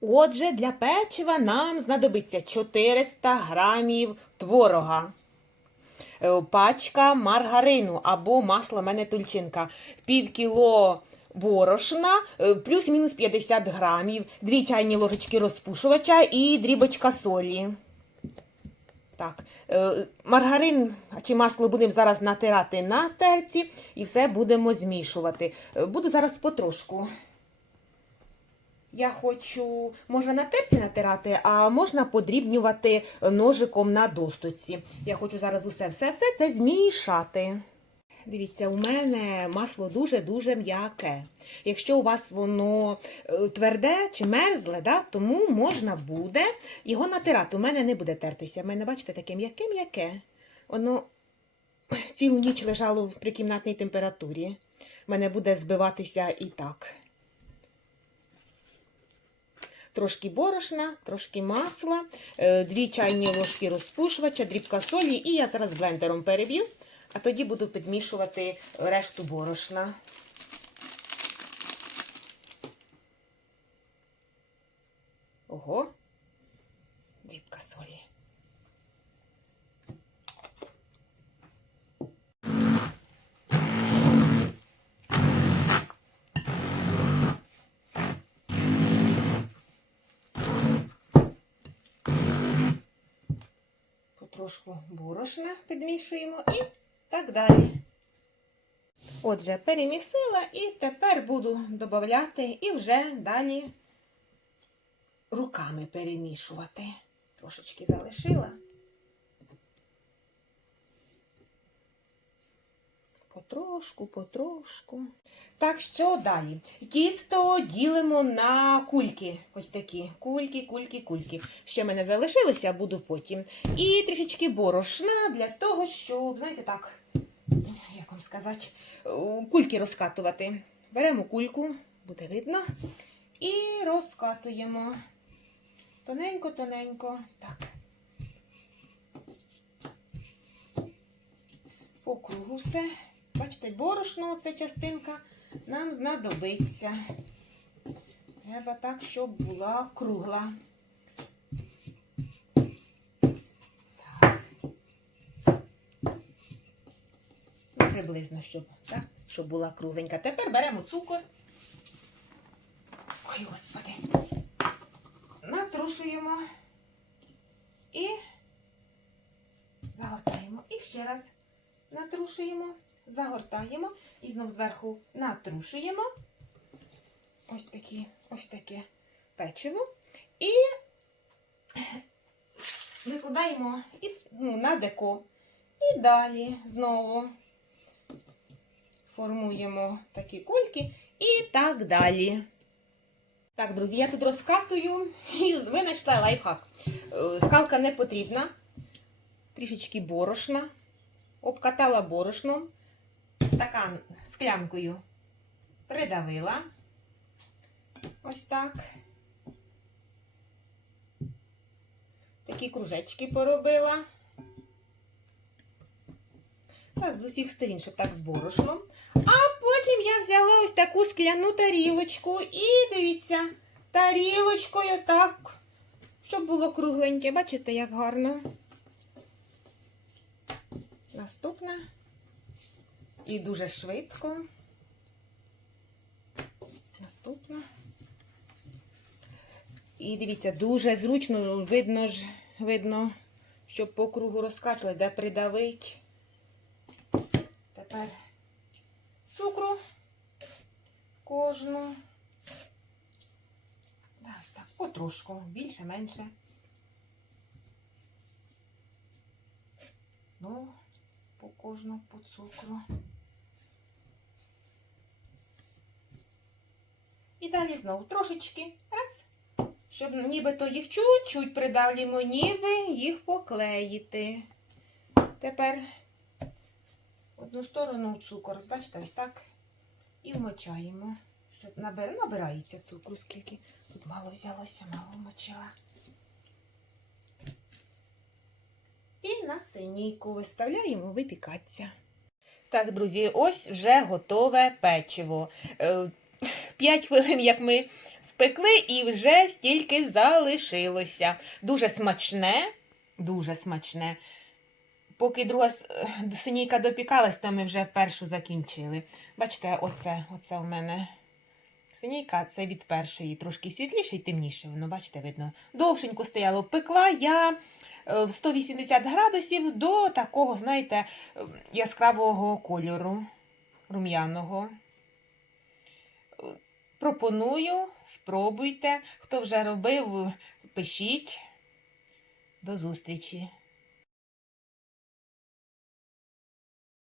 Отже, для печива нам знадобиться 400 грамів творога, е, пачка маргарину або масло мене тульчинка, пів кіло борошна, е, плюс-мінус 50 грамів, 2 чайні ложечки розпушувача і дрібочка солі. Так, е, маргарин чи масло будемо зараз натирати на терці і все будемо змішувати. Буду зараз потрошку. Я хочу, можна на терці натирати, а можна подрібнювати ножиком на досточці. Я хочу зараз усе все все це змішати. Дивіться, у мене масло дуже-дуже м'яке. Якщо у вас воно е, тверде чи мерзле, да, тому можна буде його натирати. У мене не буде тертися. У мене, бачите, таке м'яке-м'яке. Воно цілу ніч лежало при кімнатній температурі. У мене буде збиватися і так. Трошки борошна, трошки масла, е, дві чайні ложки розпушувача, дрібка солі, і я зараз блендером переб'ю, а тоді буду підмішувати решту борошна. Ого, дрібка солі. Потрошку борошна підмішуємо і так далі. Отже, перемісила і тепер буду додати і вже далі руками перемішувати. Трошечки залишила. Потрошку, потрошку. Так що далі? Тісто ділимо на кульки. Ось такі. Кульки, кульки, кульки. Ще мене залишилося, буду потім. І трішечки борошна для того, щоб, знаєте, так, як вам сказати, е, кульки розкатувати. Беремо кульку, буде видно, і розкатуємо. Тоненько-тоненько. Ось так. По кругу все. Бачите, борошно, оця частинка нам знадобиться. Треба так, щоб була кругла. Так. Ну, приблизно, щоб, так, щоб була кругленька. Тепер беремо цукор. Ой, господи. Натрушуємо і загортаємо. І ще раз натрушуємо, загортаємо і знов зверху натрушуємо. Ось такі, ось таке печиво. І викладаємо і, ну, на деко. І далі знову формуємо такі кульки і так далі. Так, друзі, я тут розкатую і ви знайшла лайфхак. Е, Скалка не потрібна. Трішечки борошна. Обкатала борошном. Стакан склянкою придавила. Ось так. Такі кружечки поробила. З усіх сторін, щоб так з борошном. А потім я взяла ось таку скляну тарілочку і дивіться, тарілочкою так, щоб було кругленьке. Бачите, як гарно. Наступна. І дуже швидко. Наступна. І дивіться, дуже зручно, видно ж, видно, щоб по кругу розкатили, де придавить. Тепер цукру кожну. Ось так, потрошку, більше, менше. Знову кожну по цукру. І далі знову трошечки. Раз. Щоб нібито їх чуть-чуть придавлюємо, ніби їх поклеїти. Тепер одну сторону цукор, бачите, ось так. І вмочаємо. Щоб набирається цукру, скільки тут мало взялося, мало вмочила. І на синійку виставляємо випікатися. Так, друзі, ось вже готове печиво. Е, 5 хвилин, як ми спекли, і вже стільки залишилося. Дуже смачне, дуже смачне. Поки друга е, синійка допікалась, то ми вже першу закінчили. Бачите, оце, оце у мене синійка, це від першої. Трошки світліше і темніше, воно, бачите, видно. Довшенько стояло. Пекла я в 180 градусів до такого, знаєте, е, яскравого кольору, рум'яного. Е, Пропоную, спробуйте. Хто вже робив, пишіть. До зустрічі!